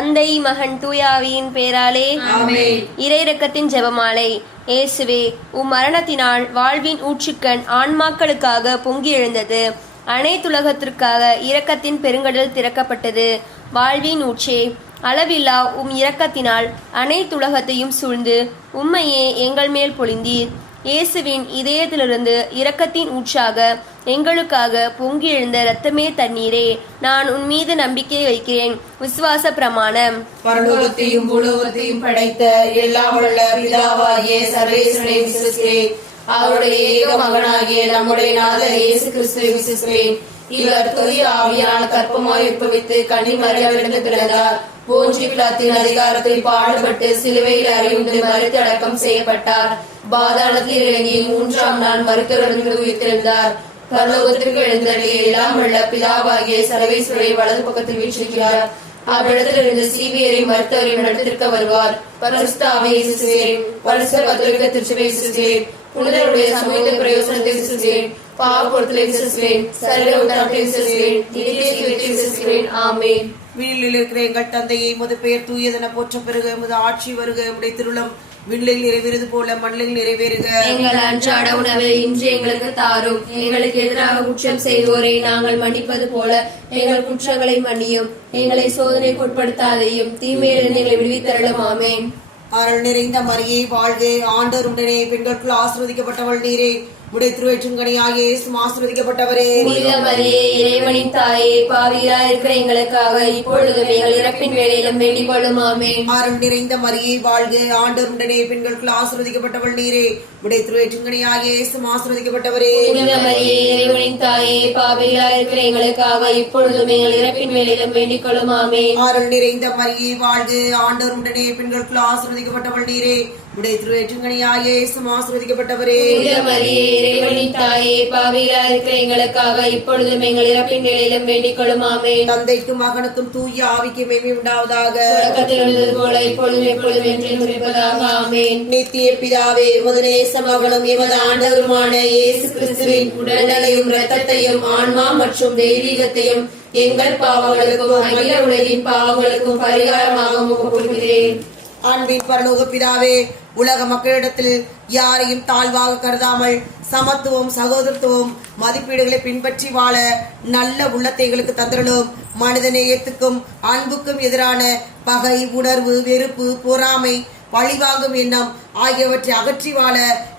தந்தை மகன் தூயாவியின் பேராலே ஆமென். இறையிரக்கத்தின் ஜெபமாலை. இயேசுவே, உம் மரணத்தினால் வாழ்வின் ஊற்றுக்கண் ஆன்மாக்களுக்காக பொங்கி எழுந்தது. அனைத்துலகத்திற்காக இரக்கத்தின் பெருங்கடல் திறக்கப்பட்டது. வாழ்வின் ஊற்றே, அளவில்லா உம் இரக்கத்தினால் அனைத்துலகத்தையும் சூழ்ந்து உம்மையே எங்கள் மேல் பொழிந்தீர். இயேசுவின் இதயத்திலிருந்து இரக்கத்தின் ஊற்றாக எங்களுக்காக பொங்கி எழுந்த இரத்தமே தண்ணீரே, நான் உன் மீது நம்பிக்கை வைக்கிறேன். விசுவாச பிரமாணம். பரலோகத்தையும் பூலோகத்தையும் படைத்த எல்லாம் வல்ல பிதாவாகிய சர்வேஸ்வரனை விசுவாசிக்கிறேன். அவருடைய ஏக மகனாகிய நம்முடைய நாதர் இயேசு கிறிஸ்துவை விசுவாசிக்கிறேன். இவர் தூய ஆவியான கற்பமாய் உற்பவித்து கன்னிமரியாவிலிருந்து பிறந்தார். போன்றி பிலாத்தின் அதிகாரத்தில் பாடுபட்டு சிலுவையில் அறையுண்டு மரித்து அடக்கம் செய்யப்பட்டார். பாதாளத்தில் இறங்கி மூன்றாம் நாள் மரித்தோரிலிருந்து உயிர்த்தெழுந்தார். பரலோகத்திற்கு எழுந்தருளி எல்லாம் வல்ல பிதாவாகிய சர்வேஸ்வரரை வலது பக்கத்தில் வீற்றிருக்கிறார். அவ்விடத்திலிருந்து சீவியரை மருத்துவரையும் நடத்திருக்க வருவார். பரிசுத்த ஆவியை விசுவாசிக்கிறேன். பரிசுத்த கத்தோலிக்க திருச்சபையை விசுவாசிக்கிறேன். புனிதருடைய சமூக பிரயோசனத்தை விசுவாசிக்கிறேன். பாவப்பொருட்களை விசுவாசிக்கிறேன். சரீர உத்தாரத்தை விசுவாசிக்கிறேன். நித்திய ஜீவத்தை விசுவாசிக்கிறேன். ஆமென். விண்ணில் இருக்கிற எங்கள் தந்தையை உமது பெயர் தூயதென போற்ற பெருக. உமது ஆட்சி வருக. உம்முடைய திருவுளம் விண்ணில் நிறைவேறுவது போல மண்ணில் நிறைவேறுக. எங்கள் அன்றாட உணவை இன்று எங்களுக்கு தாரும். எங்களுக்கு எதிராக குற்றம் செய்வோரை நாங்கள் மன்னிப்பது போல எங்கள் குற்றங்களை மன்னியும். எங்களை சோதனைக்கு உட்படுத்தாதையும் தீமையிலிருந்து எங்களை விடுவித்தருளும். ஆமென். அருள் நிறைந்த மரியே வாழ்க. ஆண்டவர் உடனே பெண்களுக்குள் ஆசீர்வதிக்கப்பட்டவள் நீரே. உடைய திருவயிற்றின்கனியாகிய இயேசுவும் ஆசீர்வதிக்கப்பட்டவரே. புனித மரியே, இறைவனின் தாயே, பாவிகளாய் இருக்கிற எங்களுக்காக இப்பொழுதும் எங்கள் இறப்பின் வேளையிலும் வேண்டிக் கொள்ளும். ஆமென். அருள் நிறைந்த மரியே வாழ்க. ஆண்டவர் உடனே பெண்களுக்குள் ஆசீர்வதிக்கப்பட்டவள் நீரே. உடைய திருவயிற்றின்கனியாகிய இயேசுவும் ஆசீர்வதிக்கப்பட்டவரே. புனித மரியே, இறைவனின் தாயே, பாவிகளாய் இருக்கிற எங்களுக்காக இப்பொழுதும் எங்கள் இறப்பின் வேளையிலும் வேண்டிக் கொள்ளும். ஆமென். அருள் நிறைந்த மரியே வாழ்க. ஆண்டவர் உடனே பெண்களுக்குள் ஆசீர்வதிக்கப்பட்டவள் நீரே. உடைய திருவயிற்றின்கனியாகிய இயேசுவும் ஆசீர்வதிக்கப்பட்டவரே. புனித மரியே, இறைவனின் தாயே, பாவிகளாய் இருக்கிற எங்களுக்காக இப்பொழுதும் எங்கள் இறப்பின் வேளையிலும் வேண்டிக் கொள்ளும். ஆமென். தந்தைக்கும் மகனுக்கும் தூய ஆவிக்கும் மகிமை உண்டாவதாக. தொடக்கத்தில் இருந்தது போல இப்பொழுதும் எப்பொழுதும் என்றும் இருப்பதாக. ஆமென். நித்திய பிதாவே, உமது நேச மகனும் எமது ஆண்டவருமான இயேசு கிறிஸ்துவின் உடலையும் இரத்தத்தையும் ஆன்மா மற்றும் தெய்வீகத்தையும் எங்கள் பாவங்களுக்கும் அகில உலகின் பாவங்களுக்கும் பரிகாரமாக ஒப்புக்கொள்கிறேன். அன்பின் பரலோக பிதாவே, உலக மக்களிடத்தில் யாரையும் தாழ்வாக கருதாமல் சமத்துவம், சகோதரத்துவம், மதிப்பீடுகளை பின்பற்றி வாழ நல்ல உள்ளத்தை எங்களுக்கு தந்திரலும். மனிதநேயத்துக்கும் அன்புக்கும் எதிரான பகை உணர்வு, வெறுப்பு, பொறாமை, பழிவாங்கும் எண்ணம் ஆகியவற்றை அகற்றி வாழ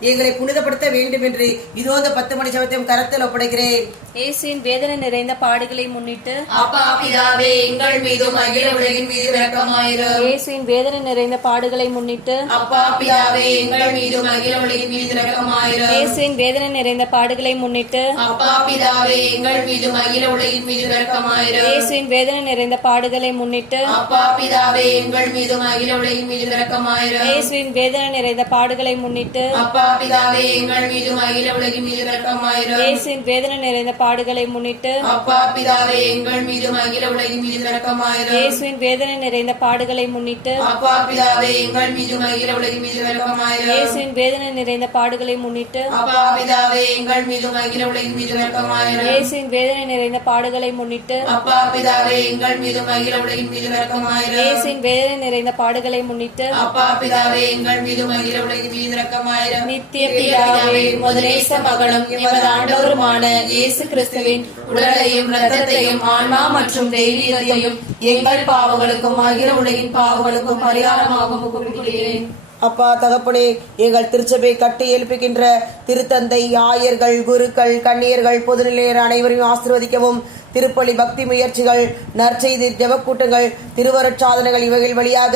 எங்களை புனிதப்படுத்த வேண்டும் என்று இதோ இந்த 10 மணி சபத்தையும் கரத்தில் ஒப்படைக்கிறேன். இயேசுவின் வேதனை நிறைந்த பாடுகளை முன்னிட்டு அப்பா பிதாவே, எங்கள் மீதும் அகில உலகின் மீது இரக்கமாயிரும். இயேசுவின் வேதனை நிறைந்த பாடுகளை முன்னிட்டு அப்பா பிதாவே, எங்கள் மீதும் அகில உலகின் மீது இரக்கமாயிரும். இயேசுவின் வேதனை நிறைந்த பாடுகளை முன்னிட்டு அப்பா பிதாவே, எங்கள் மீதும் அகில உலகின் மீது இரக்கமாயிரும். இயேசுவின் வேதனை நிறைந்த பாடுகளை முன்னிட்டு அப்பா பிதாவே, எங்கள் மீதும் அகில உலகின் மீது இரக்கமாயிரும். இயேசுவின் வேதனை நிறைந்த பாடுகளை முன்னிட்டு அப்பா பிதாவே, எங்கள் மீதும் அகில உலகின் மீது இரக்கமாயிரும். இயேசுவின் வேதனை நிறைந்த பாடுகளை முன்னிட்டு அப்பா பிதாவே, எங்கள் மீதும் அகில உலகின் மீது இரக்கமாயிரும். இயேசுவின் வேதனை நிறைந்த பாடுகளை முன்னிட்டு அப்பா பிதாவே, எங்கள் மீதும் அகில உலகின் மீது இரக்கமாயிரும். இயேசுவின் வேதனை நிறைந்த பாடுகளை முன்னிட்டு அப்பா பிதாவே, எங்கள் மீதும் அகில உலகின் மீது இரக்கமாயிரும். இயேசுவின் வேதனை நிறைந்த பாடுகளை முன்னிட்டு அப்பா பிதாவே, எங்கள் மீதும் அகில உலகின் மீது இரக்கமாயிரும். இயேசுவின் வேதனை நிறைந்த பாடுகளை முன்னிட்டு அப்பா பிதாவே, எங்கள் மீதும் அகில உலகின் மீது இரக்கமாயிரும். நித்திய பிதாவே, உமது நேச மகனும் எமது ஆண்டவருமான இயேசு கிறிஸ்துவின் உடலையும் இரத்தத்தையும் ஆன்மா மற்றும் தெய்வீகத்தையும் எங்கள் பாவங்களுக்கும் அகில உலகின் பாவங்களுக்கும் பரிகாரமாக ஒப்புக்கொள்கிறேன். அப்பா தகப்பனே, எங்கள் திருச்சபை கட்டி எழுப்புகின்ற திருத்தந்தை, ஆயர்கள், குருக்கள், கன்னியர்கள், பொதுநிலையர் அனைவரையும் ஆசீர்வதிக்கவும். திருப்பலி, பக்தி முயற்சிகள், நற்செய்தி, ஜெபக்கூட்டங்கள், திருவருட்சாதனங்கள் இவைகள் வழியாக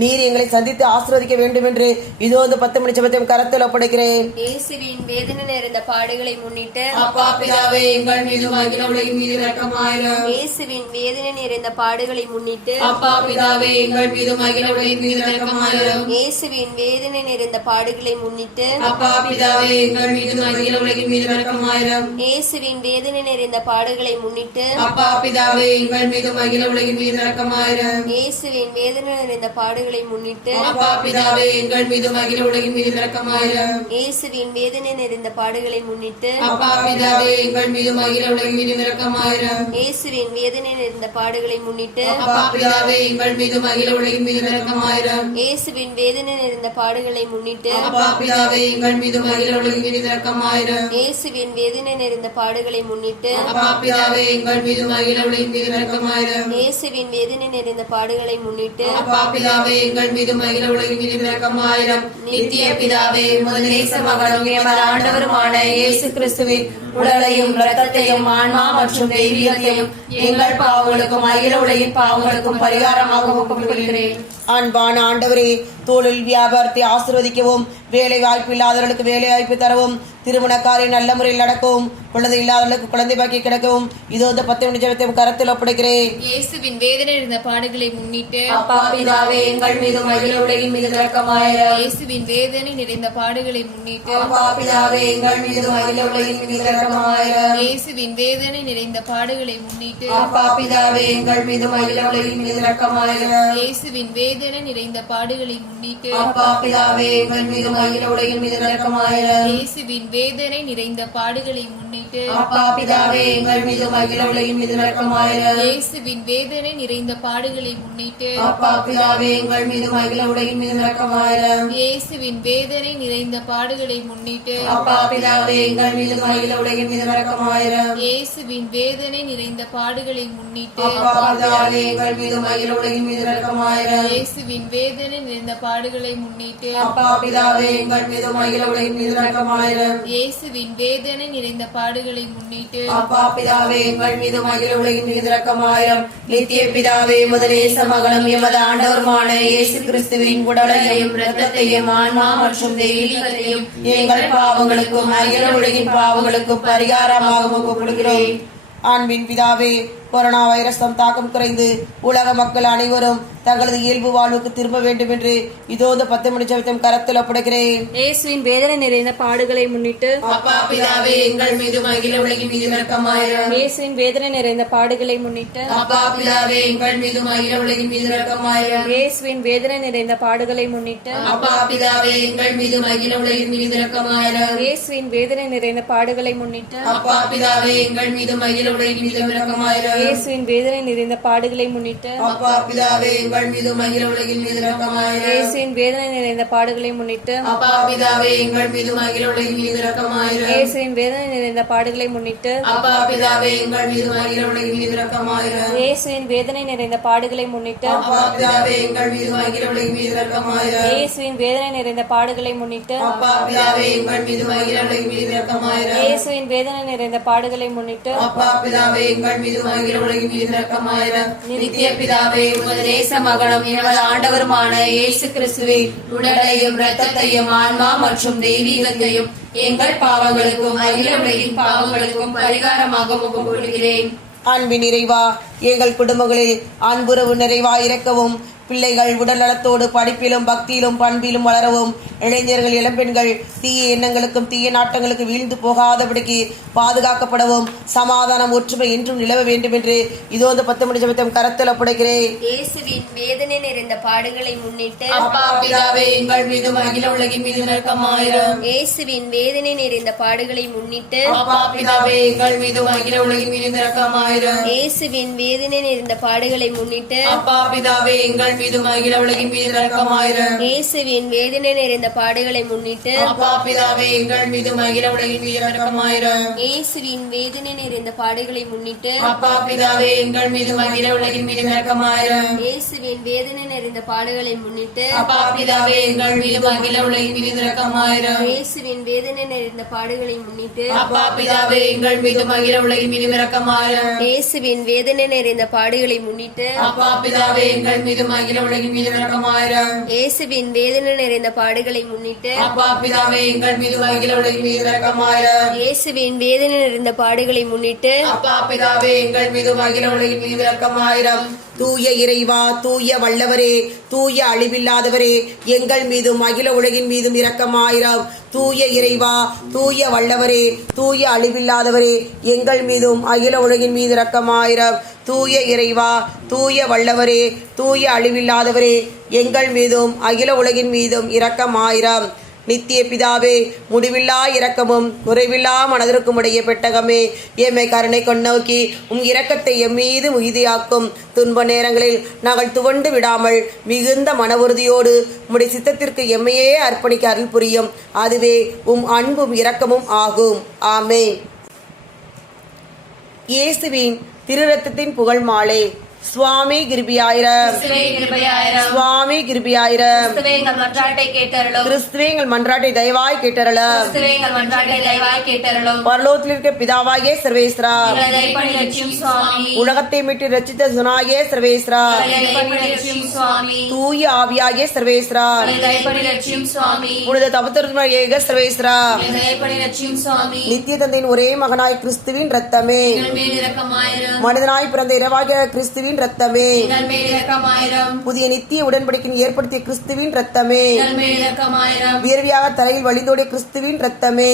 நீர் எங்களை சந்தித்து ஆசீர்வதிக்க வேண்டும் என்று இதோ இந்த 10 மணி ஜெபத்தையும் கரத்தில் ஒப்படைக்கிறேன். இயேசுவின் வேதனை நிறைந்த பாடுகளை முன்னிட்டு அப்பா பிதாவே, எங்கள் மீதும் அகில உலகின் மீது இரக்கமாயிரும். இயேசுவின் வேதனை நிறைந்த பாடுகளை முன்னிட்டு அப்பா பிதாவே, எங்கள் மீதும் அகில உலகின் மீது இரக்கமாயிரும். இயேசுவின் வேதனை நிறைந்த பாடுகளை முன்னிட்டு அப்பா பிதாவே, எங்கள் மீதும் அகில உலகின் மீது இரக்கமாயிரும். இயேசுவின் வேதனை நிறைந்த பாடுகளை முன்னிட்டு முன்னிட்டு அப்பா பிதாவே எங்கள் மீதும் அகில உலகின் மீது இரக்கமாயிரும். இயேசுவின் வேதனை நிறைந்த பாடுகளை முன்னிட்டு அப்பா பிதாவே எங்கள் மீதும் அகில உலகின் மீது இரக்கமாயிரும். இயேசுவின் வேதனை நிறைந்த பாடுகளை முன்னிட்டு அப்பா பிதாவே எங்கள் மீதும் அகில உலகின் மீது இரக்கமாயிரும். இயேசுவின் வேதனை நிறைந்த பாடுகளை முன்னிட்டு அப்பா பிதாவே எங்கள் மீதும் அகில உலகின் மீது இரக்கமாயிரும். இயேசுவின் வேதனை நிறைந்த பாடுகளை முன்னிட்டு அப்பா பிதாவே எங்கள் மீதும் அகில உலகின் மீது இரக்கமாயிரும். இயேசுவின் வேதனை நிறைந்த பாடுகளை முன்னிட்டு அப்பா பிதாவே எங்கள் மீதும் அகில உலகின் மீது இரக்கமாயிரும். இயேசுவின் வேதனை நிறைந்த பாடுகளை முன்னிட்டு அப்பா பிதாவே எங்கள் மீதும் அகில உலகின் மீது இரக்கமாயிரும். நித்திய பிதாவே உமது நேச மகனும் எமது ஆண்டவருமான இயேசு கிறிஸ்துவின் உடலையும் இரத்தத்தையும் ஆன்மா மற்றும் தெய்வீகத்தையும் எங்கள் பாவங்களுக்கும் அகில உலகின் பாவங்களுக்கும் பரிகாரமாக ஒப்புக்கொள்கிறேன். அன்பான ஆண்டவரே, தொழில் வியாபாரத்தை ஆசீர்வதிக்கவும், வேலை வாய்ப்பு இல்லாதவர்களுக்கு வேலை வாய்ப்பு தரவும், திருமண காரியம் நல்ல முறையில் நடக்கவும், குழந்தை இல்லாதவர்களுக்கு குழந்தை பாக்கி கிடைக்கவும் இதோ இந்த 10 மணி ஜெபத்தையும் கரத்தில் ஒப்படைக்கிறேன். இயேசுவின் வேதனை இருந்த பாடுகளை முன்னிட்டு அப்பா பிதாவே எங்கள் மீதும் அகில உலகின் மீது இரக்கமாயிரும். இயேசுவின் வேதனை நிறைந்த பாடுகளை முன்னிட்டு அப்பா பிதாவே எங்கள் மீதும் அகில உலகின் மீது இரக்கமாயிரும். இயேசுவின் வேதனை நிறைந்த பாடுகளை முன்னிட்டு அப்பா பிதாவே எங்கள் மீதும் அகில உலகின் மீது இரக்கமாயிரும். இயேசுவின் வேதனை நிறைந்த பாடுகளை முன்னிட்டு அப்பா பிதாவே எங்கள் மீதும் அகில உலகின் மீது இரக்கமாயிரும். இயேசுவின் வேதனை நிறைந்த பாடுகளை முன்னிட்டு அப்பா பிதாவே எங்கள் மீதும் அகில உலகின் மீது இரக்கமாயிரும். இயேசுவின் வேதனை நிறைந்த பாடுகளை முன்னிட்டு அப்பா பிதாவே எங்கள் மீதும் அகில உலகின் மீது இரக்கமாயிரும். இயேசுவின் வேதனை நிறைந்த பாடுகளை முன்னிட்டு அப்பா பிதாவே எங்கள் மீதும் அகில உலகின் மீது இரக்கமாயிரும். இயேசுவின் வேதனை நிறைந்த பாடுகளை முன்னிட்டு அப்பா பிதாவே எங்கள் மீதும் அகில உலகின் மீது இரக்கமாயிரும். இயேசுவின் வேதனை நிறைந்த பாடுகளை முன்னிட்டு அப்பா பிதாவே எங்கள் மீதும் அகில உலகின் மீது இரக்கமாயிரும். இயேசுவின் வேதனை நிறைந்த பாடுகளை முன்னிட்டு அப்பா பிதாவே எங்கள் மீதும் அகில உலகின் மீது இரக்கமாயிரும். நித்திய பிதாவே உமது நேச மகனும் எமது ஆண்டவருமான இயேசு கிறிஸ்துவின் உடலையும் இரத்தத்தையும் ஆன்மா மற்றும் தெய்வீகத்தையும் எங்கள் பாவங்களுக்கும் அகில உலகின் பாவங்களுக்கும் பரிகாரமாக ஒப்புக்கொடுக்கிறோம். அன்பின் பிதாவே, கொரோனா வைரஸ் தாக்கம் குறைந்து உலக மக்கள் அனைவரும் தங்களது இயல்பு வாழ்வுக்கு திரும்ப வேண்டும் என்று இதோ இந்த 10 மணி ஜெபத்தையும் கரத்தில் ஒப்படைக்கிறேன். இயேசுவின் வேதனை நிறைந்த பாடுகளை முன்னிட்டு அப்பா பிதாவே எங்கள் மீதும் அகில உலகின் மீது இரக்கமாயிரும். இயேசுவின் வேதனை நிறைந்த பாடுகளை முன்னிட்டு அப்பா பிதாவே எங்கள் மீதும் அகில உலகின் மீது இரக்கமாயிரும். இயேசுவின் வேதனை நிறைந்த பாடுகளை முன்னிட்டு அப்பா பிதாவே எங்கள் மீதும் அகில உலகின் மீது இரக்கமாயிரும். இயேசுவின் வேதனை நிறைந்த பாடுகளை முன்னிட்டு அப்பா பிதாவே எங்கள் மீதும் அகில உலகின் மீது இரக்கமாயிரும். இயேசுவின் வேதனை நிறைந்த பாடுகளை முன்னிட்டு அப்பா பிதாவே எங்கள் மீதும் அகில உலகின் மீது இரக்கமாயிரும். இயேசுவின் வேதனை நிறைந்த பாடுகளை முன்னிட்டு அப்பா பிதாவே எங்கள் மீதும் அகில உலகின் மீது இரக்கமாயிரும். இயேசுவின் வேதனை நிறைந்த பாடுகளை முன்னிட்டு அப்பா பிதாவே எங்கள் மீதும் அகில உலகின் மீது இரக்கமாயிரும். இயேசுவின் வேதனை நிறைந்த பாடுகளை முன்னிட்டு அப்பா பிதாவே எங்கள் மீதும் அகில உலகின் மீது இரக்கமாயிரும். இயேசுவின் வேதனை நிறைந்த பாடுகளை முன்னிட்டு அப்பா பிதாவே எங்கள் மீதும் அகில உலகின் மீது இரக்கமாயிரும். இயேசுவின் வேதனை நிறைந்த பாடுகளை முன்னிட்டு அப்பா பிதாவே எங்கள் மீதும் அகில உலகின் மீது இரக்கமாயிரும். நித்திய பிதாவே உமது நேச மகனும் எமது ஆண்டவருமான இயேசு கிறிஸ்துவின் உடலையும் இரத்தத்தையும் ஆன்மா மற்றும் தெய்வீகத்தையும் எங்கள் பாவங்களுக்கும் அகில உலகின் பாவங்களுக்கும் பரிகாரமாக ஒப்புக்கொள்கிறேன். அன்பின் நிறைவா, எங்கள் குடும்பங்களில் அன்புறவு நிறைவா இறக்கவும், பிள்ளைகள் உடல் நலத்தோடு படிப்பிலும் பக்தியிலும் பண்பிலும் வளரவும், இளைஞர்கள் இளம்பெண்கள் தீய எண்ணங்களுக்கும் தீய நாட்டங்களுக்கு வீழ்ந்து போகாதபடிக்கு பாதுகாக்கப்படவும், சமாதானம் ஒற்றுமை என்றும் நிலவ வேண்டும் என்று இதோ இந்த 10 மணி ஜெபத்தையும் கரத்தில் ஒப்படைக்கிறேன். இயேசுவின் வேதனை நிறைந்த பாடுகளை முன்னிட்டு அப்பா பிதாவே எங்கள் மீதும் அகில உலகின் மீது இரக்கமாயிரும். இயேசுவின் வேதனை நிறைந்த பாடுகளை முன்னிட்டு அப்பா பிதாவே எங்கள் மீதும் அகில உலகின் மீது இரக்கமாயிரும். இயேசுவின் வேதனை நிறைந்த பாடுகளை முன்னிட்டு அப்பா பிதாவே எங்கள் மீதும் அகில உலகின் மீது இரக்கமாயிரும். இயேசுவின் வேதனை நிறைந்த பாடுகளை முன்னிட்டு அப்பா பிதாவே எங்கள் மீதும் அகில உலகின் மீது இரக்கமாயிரும். இயேசுவின் வேதனை நிறைந்த பாடுகளை முன்னிட்டு அப்பா பிதாவே எங்கள் மீதும் அகில உலகின் மீது இரக்கமாயிரும். இயேசுவின் வேதனை நிறைந்த பாடுகளை முன்னிட்டு அப்பா பிதாவே எங்கள் மீதும் அகில உலகின் மீது இரக்கமாயிரும். இயேசுவின் வேதனை நிறைந்த பாடுகளை முன்னிட்டு அப்பா பிதாவே எங்கள் மீதும் அகில உலகின் மீது இரக்கமாயிரும். இயேசுவின் வேதனை நிறைந்த பாடுகளை முன்னிட்டு அப்பா பிதாவே எங்கள் மீதும் அகில உலகின் மீது இரக்கமாயிரும். இயேசுவின் வேதனை நிறைந்த பாடுகளை முன்னிட்டு அப்பா பிதாவே எங்கள் மீதும் அகில உலகின் மீது இரக்கமாயிரும். இயேசுவின் வேதனை நிறைந்த பாடுகளை முன்னிட்டு அப்பா பிதாவே எங்கள் மீதும் அகில உலகின் மீது இரக்கமாயிரும். தூய இறைவா, தூய வல்லவரே, தூய அழிவில்லாதவரே, எங்கள் மீதும் அகில உலகின் மீதும் இரக்கமாயிரம். தூய இறைவா, தூய வல்லவரே, தூய அழிவில்லாதவரே, எங்கள் மீதும் அகில உலகின் மீது இரக்கமாயிரம். தூய இறைவா, தூய வல்லவரே, தூய அழிவில்லாதவரே, எங்கள் மீதும் அகில உலகின் மீதும் இரக்கமாயிரம். நித்திய பிதாவே, முடிவில்லா இரக்கமும் குறைவில்லா மனதிற்கும் உடைய பெட்டகமே, எம்மை கருணை கொண்டோக்கி இரக்கத்தை எம்மீது மிகுதியாக்கும். துன்ப நேரங்களில் நாங்கள் துவண்டு விடாமல் மிகுந்த மன உறுதியோடு உம்முடைய சித்தத்திற்கு எம்மையே அர்ப்பணிக்க அருள் புரியும். அதுவே அன்பும் இரக்கமும் ஆகும். ஆமென். இயேசுவின் திருரத்தத்தின் புகழ் மாலை. சுவாமி கிருபியாயிரம், சுவாமி கிருபியாயிரம். கிறிஸ்துவே எங்கள் மன்றாட்டை தயவாய் கேட்டருளும். பரலோகத்தில் இருக்க பிதாவாகிய சர்வேஸ்வரா, உலகத்தை மீட்டு ரட்சித்த சுனாகிய சர்வேஸ்வரா, தூய ஆவியாகிய சர்வேஸ்வரா, உனது தபத்திற்கு ஏக சர்வேஸ்வரா, நித்திய தந்தையின் ஒரே மகனாய் கிறிஸ்துவின் ரத்தமே, மனிதனாய் பிறந்த இரவாகிய கிறிஸ்துவின் ரத்தமே, புதிய நித்திய உடன்படிக்கையை ஏற்படுத்திய கிறிஸ்துவின் ரத்தமே, வியர்வியாக தலையில் வழிந்தோடிய கிறிஸ்துவின் ரத்தமே,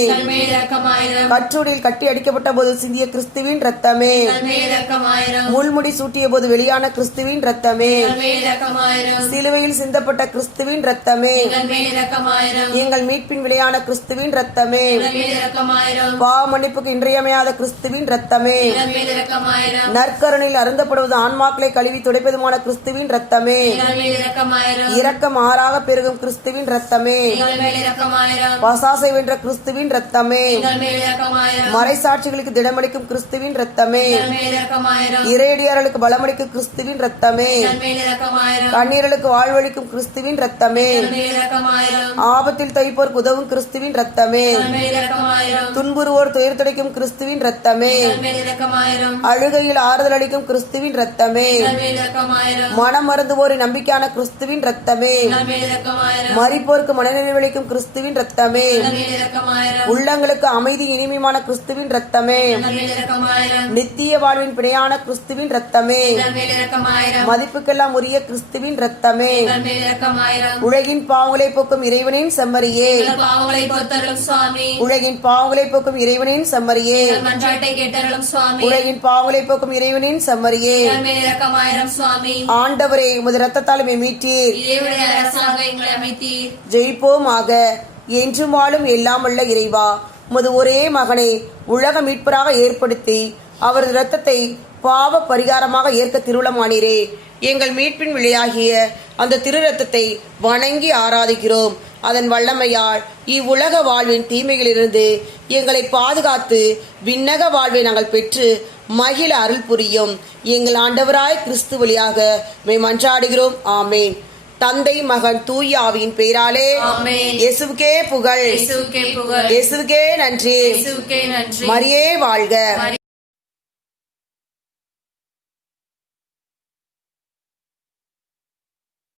கற்றூரில் கட்டி அடிக்கப்பட்ட போது சிந்திய கிறிஸ்துவின் ரத்தமே, முள்முடி சூட்டிய போது வெளியான கிறிஸ்துவின் ரத்தமே, சிலுவையில் சிந்தப்பட்ட கிறிஸ்துவின் ரத்தமே, எங்கள் மீட்பின் விளையான கிறிஸ்துவின் ரத்தமே, பாவ மன்னிப்புக்கு இன்றியமையாத கிறிஸ்துவின் ரத்தமே, நற்கருணையில் அருந்தப்படுவது ஆன்மாக்களை கழுவி துடைப்பதுமான கிறிஸ்துவின் ரத்தமே, இரக்கம் ஆறாக பெருகும் கிறிஸ்துவின் ரத்தமே, பசாசை வென்ற கிறிஸ்துவின் ரத்தமே, மறைசாட்சிகளுக்கு திடமளிக்கும் கிறிஸ்துவின் ரத்தமே, இறையடியார்களுக்கு பலமளிக்கும் கிறிஸ்துவின் ரத்தமே, கண்ணீர்களுக்கு வாழ்வளிக்கும் கிறிஸ்துவின் ரத்தமே, ஆபத்தில் தைப்போருக்கு உதவும் கிறிஸ்துவின் ரத்தமே, துன்புறுவோர் துயர் துடைக்கும் கிறிஸ்துவின் ரத்தமே, அழுகையில் ஆறுதல் அளிக்கும் கிறிஸ்துவின் ரத்தமே, மனம் மருந்துவோரை நம்பிக்கையான கிறிஸ்துவின் ரத்தமே, மரிப்போருக்கு மனநிறைவளிக்கும் கிறிஸ்துவின் ரத்தமே, உள்ளங்களுக்கு அமைதி இனிமையான கிறிஸ்துவின் ரத்தமே, நித்திய வாழ்வின் பிணையான கிறிஸ்துவின் ரத்தமே, மதிப்புக்கெல்லாம் உரிய கிறிஸ்துவின் ரத்தமே, உலகின் பாவங்களை போக்கும் இறைவனின் செம்மறியே, உலகின் பாவங்களை போக்கும் இறைவனின் செம்மறியே, உலகின் பாவங்களை போக்கும் இறைவனின் செம்மறியே, ஆண்டவரே, உமது ரத்தத்தால் மீட்டீர், ஜெயிப்போமாக. என்றும் வாழும் எல்லாம் உள்ள இறைவா, உமது ஒரே மகனை உலக மீட்பராக ஏற்படுத்தி அவரது இரத்தத்தை பாவ பரிகாரமாக ஏற்க திருவுளமானீரே. எங்கள் மீட்பின் விளையாகிய அந்த திரு ரத்தத்தை வணங்கி ஆராதிக்கிறோம். அதன் வல்லமையால் இவ்வுலக வாழ்வின் தீமைகளிலிருந்து எங்களை பாதுகாத்து விண்ணக வாழ்வை நாங்கள் பெற்று மகிழ அருள் புரியும். எங்கள் ஆண்டவராய் கிறிஸ்து வழியாக மன்றாடுகிறோம். ஆமேன். தந்தை, மகன், தூய ஆவியின் பெயராலே இயேசுவுக்கே புகழ், இயேசுவுக்கே நன்றி. மரியே வாழ்க.